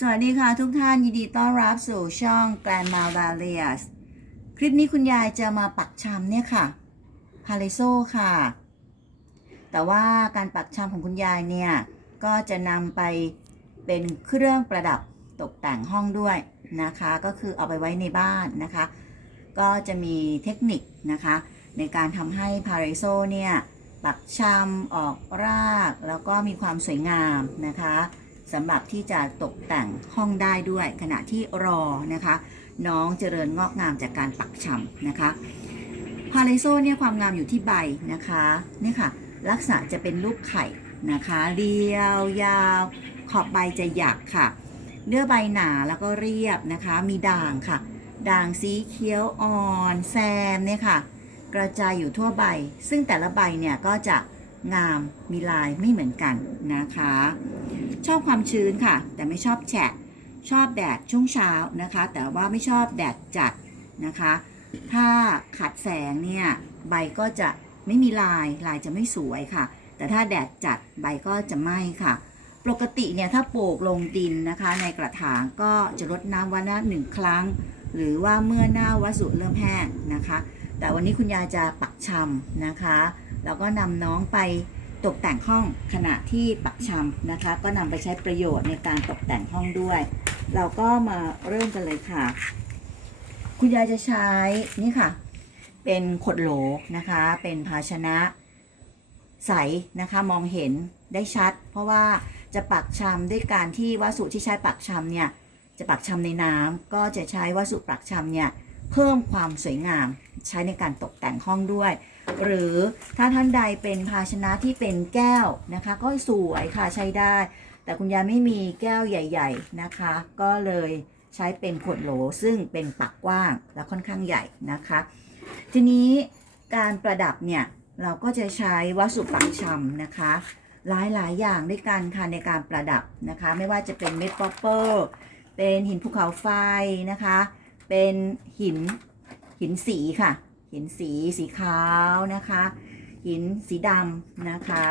สวัสดีค่ะทุกท่านยินดีต้อนรับสู่ช่อง Grandma v a l i a s คลิปนี้คุณยายจะมาปักชำเนี่ยค่ะพาเลโซค่ะ แต่ว่าการปักชำของคุณยายเนี่ย ก็จะนำไปเป็นเครื่องประดับตกแต่งห้องด้วยนะคะ ก็คือเอาไปไว้ในบ้านนะคะ ก็จะมีเทคนิคนะคะ ในการทำให้พาเลโซเนี่ยปักชำออกราก แล้วก็มีความสวยงามนะคะ สำหรับที่จะตกแต่งห้องได้ด้วย ขณะที่รอนะคะ น้องเจริญงอกงามจากการปักชำนะคะพาเลโซเนี่ยความงามอยู่ที่ใบนะคะนี่ค่ะ ลักษณะจะเป็นรูปไข่นะคะเรียวยาว ขอบใบจะหยักค่ะเนื้อใบหนาแล้วก็เรียบนะคะ มีด่างค่ะ ด่างสีเขียวอ่อน แซมเนี่ยค่ะ กระจายอยู่ทั่วใบ ซึ่งแต่ละใบเนี่ยก็จะ งามมีลายไม่เหมือนกันนะคะ ชอบความชื้นค่ะ แต่ไม่ชอบแฉะชอบแดดช่วงเช้านะคะ แต่ว่าไม่ชอบแดดจัดนะคะ ถ้าขัดแสงเนี่ยใบก็จะไม่มีลายลายจะไม่สวยค่ะ แต่ถ้าแดดจัดใบก็จะไหม้ค่ะ ปกติเนี่ยถ้าปลูกลงดินนะคะ ในกระถางก็จะรดน้ำวันละหนึ่งครั้ง หรือว่าเมื่อหน้าวัสดุเริ่มแห้งนะคะ แต่วันนี้คุณยายจะปักชำนะคะ แล้วก็นำน้องไปตกแต่งห้องขณะที่ปักชำนะคะ ก็นำไปใช้ประโยชน์ในการตกแต่งห้องด้วย เราก็มาเริ่มกันเลยค่ะ คุณยายจะใช้นี่ค่ะ เป็นขวดโหลนะคะ เป็นภาชนะใสนะคะมองเห็นได้ชัด เพราะว่าจะปักชำด้วยการที่วัสดุที่ใช้ปักชำเนี่ยจะปักชำในน้ำก็จะใช้วัสดุปักชำเนี่ยเพิ่มความสวยงามใช้ในการตกแต่งห้องด้วย หรือถ้าท่านใดเป็นภาชนะที่เป็นแก้วนะคะ ก็สวยค่ะใช้ได้ แต่คุณยายไม่มีแก้วใหญ่ ๆนะคะ ก็เลยใช้เป็นขวดโหลซึ่งเป็นปากกว้างและค่อนข้างใหญ่นะคะ ทีนี้การประดับเนี่ยเราก็จะใช้วัสดุปักชำนะคะ หลายๆ อย่างด้วยกันค่ะในการประดับนะคะ ไม่ว่าจะเป็นเม็ดป๊อปเปอร์เป็นหินภูเขาไฟนะคะ เป็นหินหินสีค่ะ หินสีสีขาวนะคะ หินสีดำนะคะ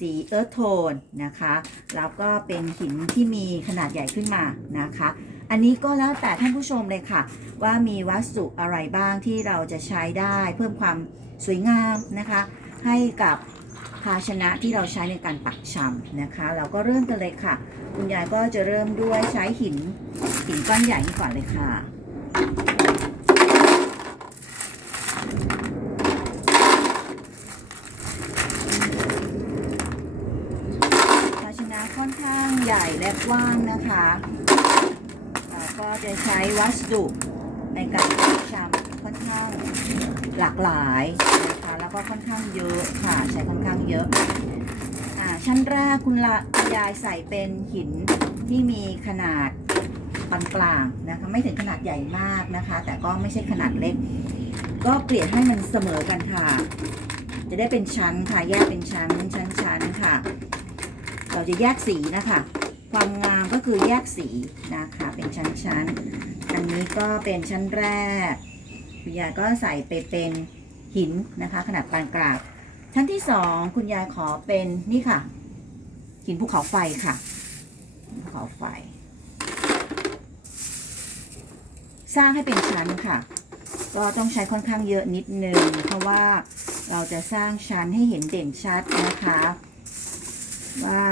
สีเอิร์ธโทนนะคะแล้วก็เป็นหินที่มีขนาดใหญ่ขึ้นมานะคะ อันนี้ก็แล้วแต่ท่านผู้ชมเลยค่ะ ว่ามีวัสดุอะไรบ้างที่เราจะใช้ได้เพิ่มความสวยงามนะคะ ให้กับภาชนะที่เราใช้ในการปักชำนะคะ เราก็เริ่มกันเลยค่ะ คุณยายก็จะเริ่มด้วยใช้หินหินก้อนใหญ่ก่อนเลยค่ะ ภาชนะค่อนข้างใหญ่และก ว้างนะคะเราก็จะใช้วัสดุในการปักชำค่อนข้างหลากหลายนะคะแล้วก็ค่อนข้างเยอะค่ะใช้ค่อนข้างเยอะอ่าชั้นแรกคุณละคุณยายใส่เป็นหินที่มีขนาดปานกลางนะคะไม่ถึงขนาดใหญ่มากนะคะ แต่ก็ไม่ใช่ขนาดเล็ก ก็เปลี่ยนให้มันเสมอกันค่ะ จะได้เป็นชั้นค่ะแยกเป็นชั้นชั้นชั้นค่ะ เราจะแยกสีนะคะ ความงามก็คือแยกสีนะคะ เป็นชั้นๆ อันนี้ก็เป็นชั้นแรกคุณยายก็ใส่ไปเป็นหินนะคะ ขนาดปานกลางชั้นที่สองคุณยายขอเป็นนี่ค่ะ หินภูเขาไฟค่ะภูเขาไฟ สร้างให้เป็นชั้นค่ะ ก็ต้องใช้ค่อนข้างเยอะนิดนึงเพราะว่าเราจะสร้างชั้นให้เห็นเด่นชัดนะคะ ว่า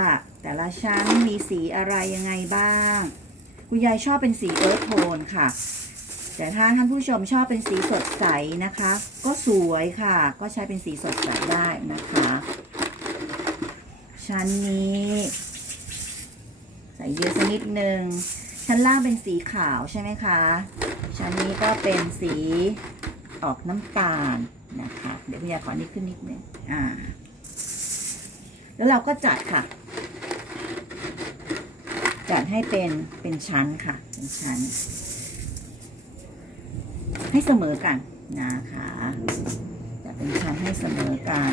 แต่ละชั้นมีสีอะไรยังไงบ้าง คุณยายชอบเป็นสีเอิร์ธโทนค่ะ แต่ถ้าท่านผู้ชมชอบเป็นสีสดใสนะคะ ก็สวยค่ะ ก็ใช้เป็นสีสดใสได้นะคะ ชั้นนี้ ใส่เยอะสักนิดนึงชั้นล่างเป็นสีขาวใช่ไหมคะ ชั้นนี้ก็เป็นสีออกน้ำตาลนะคะ เดี๋ยวคุณยายขอนี้ขึ้นนิดนึงอ่า แล้วเราก็จัดค่ะ จัดให้เป็นเป็นชั้นค่ะ เป็นชั้น ให้เสมอกันนะคะจัดเป็นชั้นให้เสมอกัน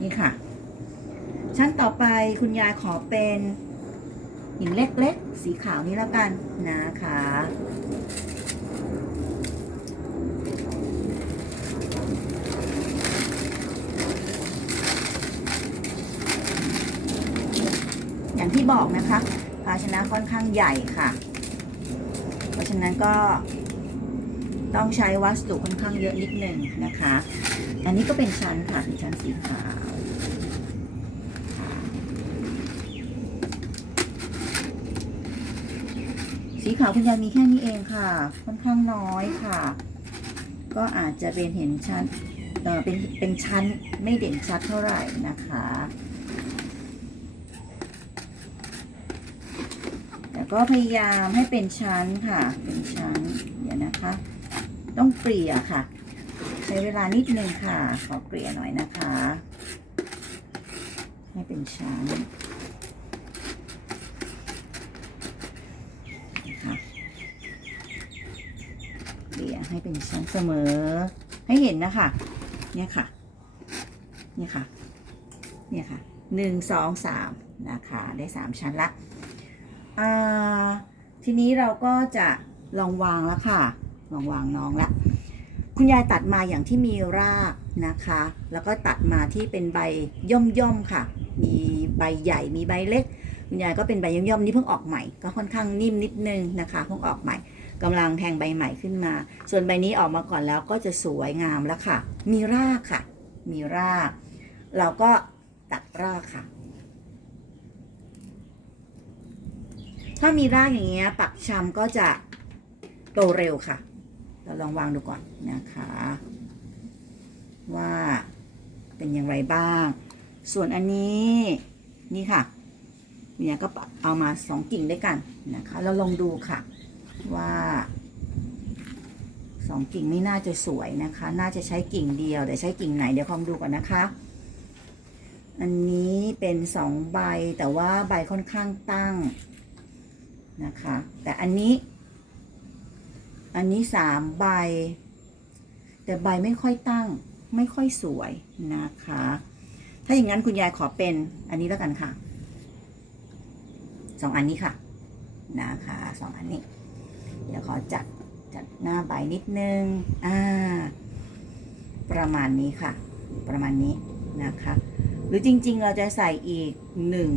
นี่ค่ะ ชั้นต่อไปคุณยายขอเป็นหินเล็กๆ สีขาวนี้แล้วกันนะคะ อย่างที่บอกนะคะภาชนะค่อนข้างใหญ่ค่ะ เพราะฉะนั้นก็ต้องใช้วัสดุค่อนข้างเยอะนิดนึงนะคะ อันนี้ก็เป็นชั้นค่ะเป็นชั้นสีขาวสีขาวคุณยายมีแค่นี้เองค่ะ ค่อนข้างน้อยค่ะ ก็อาจจะเป็นเห็นชั้นเออเป็นเป็นชั้นไม่เด่นชัดเท่าไหร่นะคะ แต่ ก็พยายามให้เป็นชั้นค่ะ เป็นชั้น เดี๋ยวนะคะ ต้องเกลี่ยค่ะ ใช้เวลานิดนึงค่ะ ขอเกลี่ยหน่อยนะคะ ให้เป็นชั้นนะคะเกลี่ยให้เป็นชั้นเสมอ ให้เห็นนะคะ เนี่ยค่ะ เนี่ยค่ะ เนี่ยค่ะหนึ่งสองสามนะคะ ได้สามชั้นละ ทีนี้เราก็จะลองวางแล้วค่ะ ลองวางน้องละ คุณยายตัดมาอย่างที่มีรากนะคะ แล้วก็ตัดมาที่เป็นใบย่อมย่อมๆค่ะ มีใบใหญ่ มีใบเล็ก คุณยายก็เป็นใบย่อมย่อมๆนี่เพิ่งออกใหม่ ก็ค่อนข้างนิ่มนิดนึงนะคะ เพิ่งออกใหม่กำลังแทงใบใหม่ขึ้นมา ส่วนใบนี้ออกมาก่อนแล้วก็จะสวยงามแล้วค่ะ มีรากค่ะ มีราก เราก็ตัดรากค่ะ ถ้ามีรากอย่างเงี้ยปักชำก็จะโตเร็วค่ะ เราลองวางดูก่อนนะคะ ว่าเป็นอย่างไรบ้าง ส่วนอันนี้นี่ค่ะเนี่ยก็เอามาสองกิ่งด้วยกันนะคะ เราลองดูค่ะว่าสองกิ่งไม่น่าจะสวยนะคะ น่าจะใช้กิ่งเดียวแต่ใช้กิ่งไหนเดี๋ยวคอมดูก่อนนะคะ อันนี้เป็นสองใบแต่ว่าใบค่อนข้างตั้ง นะคะ แต่อันนี้ อันนี้สามใบ แต่ใบไม่ค่อยตั้ง ไม่ค่อยสวยนะคะ ถ้าอย่างนั้นคุณยายขอเป็นอันนี้แล้วกันค่ะสองอันนี้ค่ะ นะคะสองอันนี้ เดี๋ยวขอจัดจัดหน้าใบนิดนึง อ่า ประมาณนี้ค่ะ ประมาณนี้นะคะ หรือจริงๆเราจะใส่อีกหนึ่ง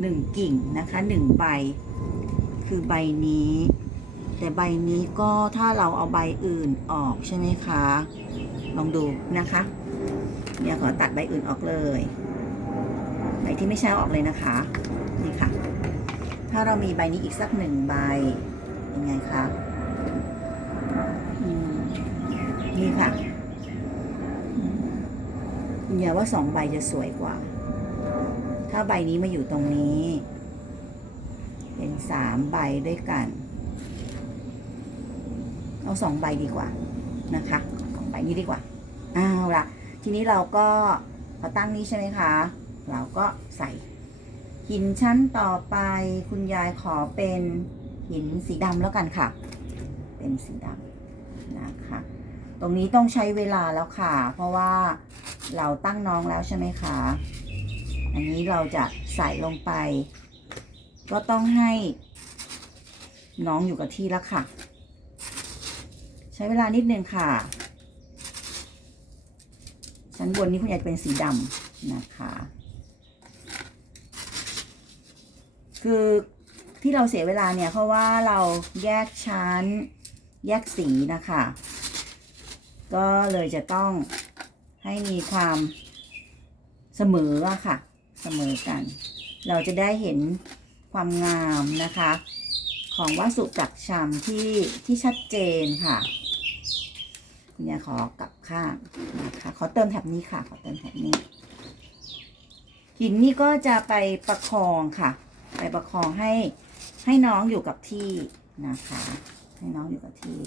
หนึ่งกิ่งนะคะหนึ่งใบ คือใบนี้ แต่ใบนี้ก็ถ้าเราเอาใบอื่นออกใช่ไหมคะ ลองดูนะคะเนี่ยขอตัดใบอื่นออกเลยใบที่ไม่ใช่ออกเลยนะคะนี่ค่ะ ถ้าเรามีใบนี้อีกสักหนึ่งใบยังไงคะนี่ค่ะอืมคุณยายว่าสองใบจะสวยกว่า ถ้าใบนี้มาอยู่ตรงนี้ เป็นสามใบด้วยกัน เอาสองใบดีกว่านะคะสองใบนี้ดีกว่าเอาละทีนี้เราก็พอตั้งนี้ใช่ไหมคะ เราก็ใส่ หินชั้นต่อไปคุณยายขอเป็นหินสีดำแล้วกันค่ะ เป็นสีดำนะคะ ตรงนี้ต้องใช้เวลาแล้วค่ะ เพราะว่าเราตั้งน้องแล้วใช่ไหมคะ อันนี้เราจะใส่ลงไป ก็ต้องให้น้องอยู่กับที่แล้วค่ะ ใช้เวลานิดนึงค่ะ ชั้นบนนี้คุณยายเป็นสีดำนะคะ คือที่เราเสียเวลาเนี่ย เพราะว่าเราแยกชั้น แยกสีนะคะ ก็เลยจะต้องให้มีความเสมอค่ะ เสมอกัน เราจะได้เห็นความงามนะคะ ของวัสดุจักชำที่ที่ชัดเจนค่ะคุณยายขอกลับข้างนะคะขอเติมแถบนี้ค่ะ ขอเติมแถบนี้ หินนี่ก็จะไปประคองค่ะ ไปประคองให้ให้น้องอยู่กับที่นะคะ ให้น้องอยู่กับที่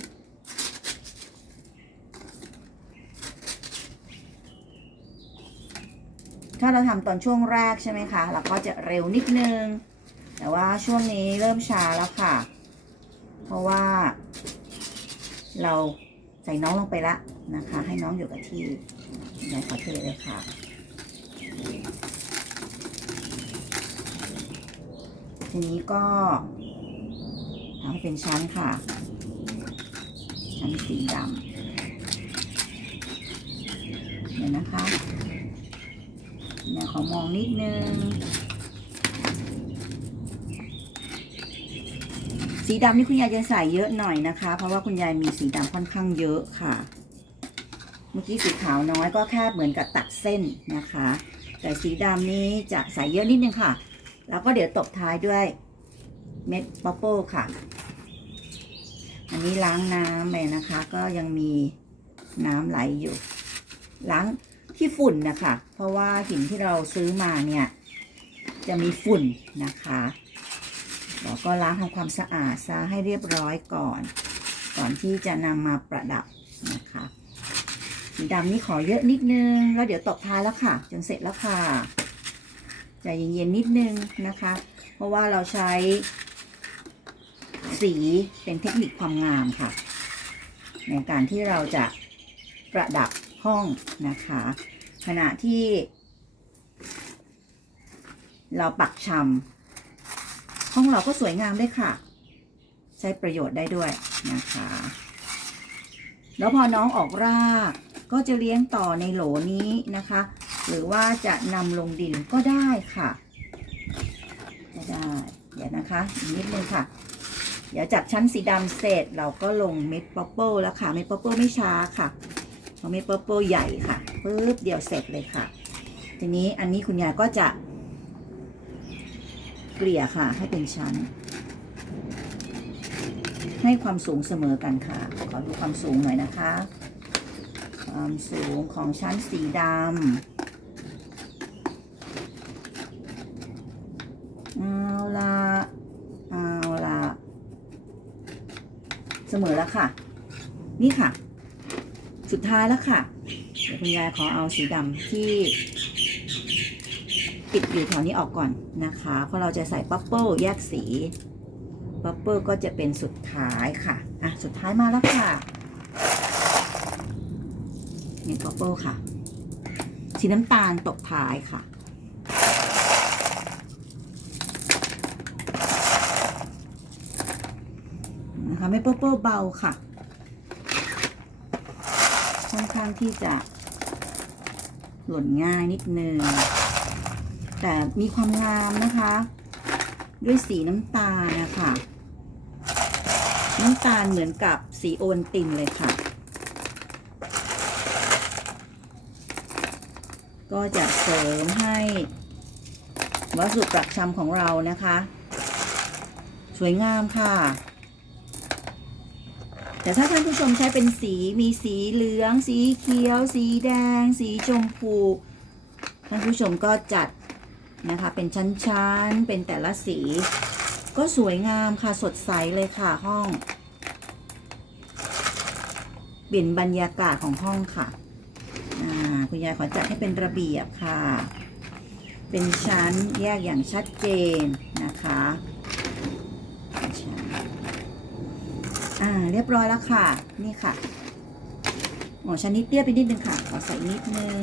ถ้าเราทำตอนช่วงแรกใช่ไหมคะ เราก็จะเร็วนิดนึง แต่ว่าช่วงนี้เริ่มช้าแล้วค่ะ เพราะว่า เราใส่น้องลงไปละนะคะ ให้น้องอยู่กับที่ยายขอเทเลยค่ะทีนี้ก็ทำให้เป็นชั้นค่ะ ชั้นสีดำเดี๋ยวนะคะ เดี๋ยวขอมองนิดนึง สีดำนี่คุณยายจะใส่เยอะหน่อยนะคะ เพราะว่าคุณยายมีสีดำค่อนข้างเยอะค่ะ เมื่อกี้สีขาวน้อยก็แค่เหมือนกับตัดเส้นนะคะ แต่สีดำนี้จะใส่เยอะนิดนึงค่ะ แล้วก็เดี๋ยวตบท้ายด้วยเม็ดป๊อปโป้ค่ะ อันนี้ล้างน้ำไปนะคะ ก็ยังมีน้ำไหลอยู่ ล้าง ที่ฝุ่นนะคะ เพราะว่าหินที่เราซื้อมาเนี่ย จะมีฝุ่นนะคะเราก็ล้างทำความสะอาดซะให้เรียบร้อยก่อน ก่อนที่จะนำมาประดับนะคะสีดำนี่ขอเยอะนิดนึง แล้วเดี๋ยวตบท้ายแล้วค่ะจนเสร็จแล้วค่ะใจเย็นๆนิดนึงนะคะ เพราะว่าเราใช้สีเป็นเทคนิคความงามค่ะ ในการที่เราจะประดับ ห้องนะคะ ขณะที่ เราปักชำห้องเราก็สวยงามด้วยค่ะ ใช้ประโยชน์ได้ด้วยนะคะ แล้วพอน้องออกรากก็จะเลี้ยงต่อในโหลนี้นะคะ หรือว่าจะนำลงดินก็ได้ค่ะก็ได้เดี๋ยวนะคะอีกนิดนึงค่ะ เดี๋ยวจัดชั้นสีดำเสร็จเราก็ลงเม็ดป๊อปเปิลแล้วค่ะ เม็ดป๊อปเปิลไม่ช้าค่ะ เพราะเม็ดป๊อปเปิลใหญ่ค่ะปุ๊บเดียวเสร็จเลยค่ะ ทีนี้อันนี้คุณยายก็จะ เกลี่ยค่ะ ให้เป็นชั้น ให้ความสูงเสมอกันค่ะ ขอดูความสูงหน่อยนะคะ ความสูงของชั้นสีดำเอาละเอาละเสมอแล้วค่ะ นี่ค่ะ สุดท้ายแล้วค่ะ เดี๋ยวคุณยายขอเอาสีดำที่ ปิดอยู่แถวนี้ออกก่อนนะคะ เพราะเราจะใส่ปัปเปิลแยกสีปัปเปิลก็จะเป็นสุดท้ายค่ะ อะ สุดท้ายมาแล้วค่ะ นี่ปัปเปิลค่ะ สีน้ำตาลตกท้ายค่ะนะคะไม่ปัปเปิลเบาค่ะ ข้างที่จะหล่นง่ายนิดนึง แต่มีความงามนะคะ ด้วยสีน้ำตาลนะคะ น้ำตาลเหมือนกับสีโอวัลตินเลยค่ะ ก็จะเสริมให้วัสดุประชำของเรานะคะ สวยงามค่ะ แต่ถ้าท่านผู้ชมใช้เป็นสีมีสีเหลือง สีเขียว สีแดง สีชมพูท่านผู้ชมก็จัดนะคะ เป็นชั้นๆ เป็นแต่ละสี ก็สวยงามค่ะสดใสเลยค่ะห้อง เปลี่ยนบรรยากาศของห้องค่ะคุณยายขอจัดให้เป็นระเบียบค่ะ เป็นชั้นแยกอย่างชัดเจนนะคะเป็นชั้น อ่า เรียบร้อยแล้วค่ะ นี่ค่ะโอ้ชั้นนี้เตี้ยไปนิดนึงค่ะ ขอใส่นิดนึง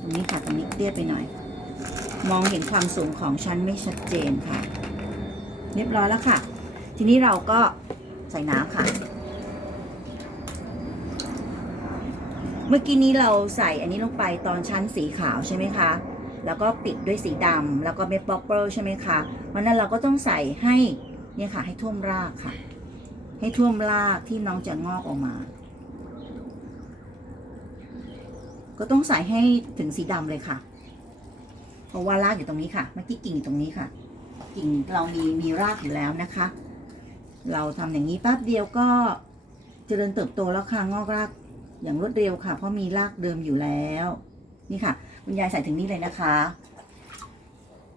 ตรงนี้ค่ะ ตรงนี้เตี้ยไปหน่อย มองเห็นความสูงของชั้นไม่ชัดเจนค่ะ เรียบร้อยแล้วค่ะ ทีนี้เราก็ใส่น้ำค่ะ เมื่อกี้นี้เราใส่อันนี้ลงไปตอนชั้นสีขาวใช่ไหมคะ แล้วก็ปิดด้วยสีดำแล้วก็เม็ดป๊อปเปอร์ใช่ไหมคะเพราะนั้นเราก็ต้องใส่ให้เนี่ยค่ะ ให้ท่วมรากค่ะ ให้ท่วมรากที่น้องจะงอกออกมา ก็ต้องใส่ให้ถึงสีดำเลยค่ะ เพราะว่ารากอยู่ตรงนี้ค่ะเมื่อกี้กิ่งอยู่ตรงนี้ค่ะ กิ่งเรามีมีรากอยู่แล้วนะคะ เราทำอย่างนี้แป๊บเดียวก็เจริญเติบโตแล้วค่ะงอกรากอย่างรวดเร็วค่ะ เพราะมีรากเดิมอยู่แล้ว นี่ค่ะ คุณยายใส่ถึงนี่เลยนะคะ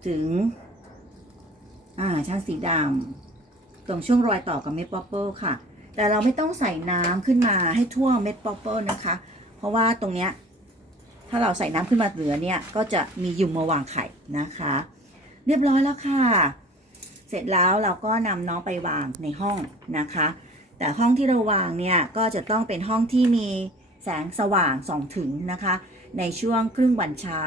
ถึง อ่าชั้นสีดำ ตรงช่วงรอยต่อกับเม็ดป๊อปเปิลค่ะ แต่เราไม่ต้องใส่น้ำขึ้นมาให้ทั่วเม็ดป๊อปเปิลนะคะ เพราะว่าตรงเนี้ยถ้าเราใส่น้ำขึ้นมาเหลือเนี่ยก็จะมียุงมาวางไข่นะคะ เรียบร้อยแล้วค่ะ เสร็จแล้วเราก็นำน้องไปวางในห้องนะคะ แต่ห้องที่เราวางเนี่ยก็จะต้องเป็นห้องที่มีแสงสว่างส่องถึงนะคะ ในช่วงครึ่งวันเช้า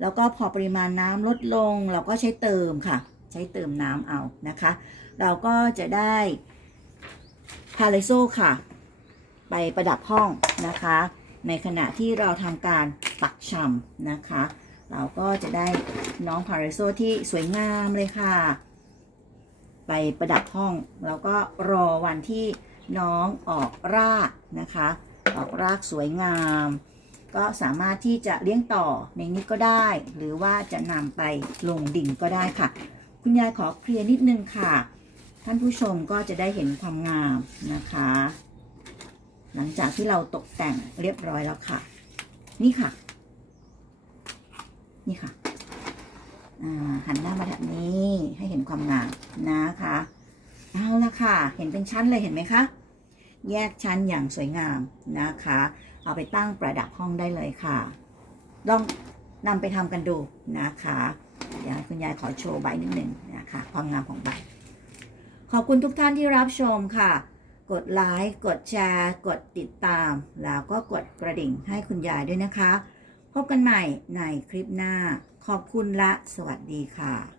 แล้วก็พอปริมาณน้ำลดลง เราก็ใช้เติมค่ะ ใช้เติมน้ำเอานะคะ เราก็จะได้พาเลโซค่ะ ไปประดับห้องนะคะ ในขณะที่เราทำการปักชำนะคะ เราก็จะได้น้องพาราโซที่สวยงามเลยค่ะ ไปประดับห้อง แล้วก็รอวันที่น้องออกรากนะคะ ออกรากสวยงาม ก็สามารถที่จะเลี้ยงต่อในนี้ก็ได้ หรือว่าจะนำไปลงดิ่งก็ได้ค่ะ คุณยายขอเคลียร์นิดนึงค่ะ ท่านผู้ชมก็จะได้เห็นความงามนะคะ หลังจากที่เราตกแต่งเรียบร้อยแล้วค่ะ นี่ค่ะ นี่ค่ะหันหน้ามาแบบนี้ให้เห็นความงามนะคะเอาละค่ะ เห็นเป็นชั้นเลยเห็นไหมคะแยกชั้นอย่างสวยงามนะคะ เอาไปตั้งประดับห้องได้เลยค่ะ ลองนำไปทำกันดูนะคะ เดี๋ยวคุณยายขอโชว์ใบนิดหนึ่งนะคะ ความงามของใบ ขอบคุณทุกท่านที่รับชมค่ะ กดไลค์ กดแชร์ กดติดตาม แล้วก็กดกระดิ่งให้คุณยายด้วยนะคะ พบกันใหม่ในคลิปหน้า ขอบคุณและสวัสดีค่ะ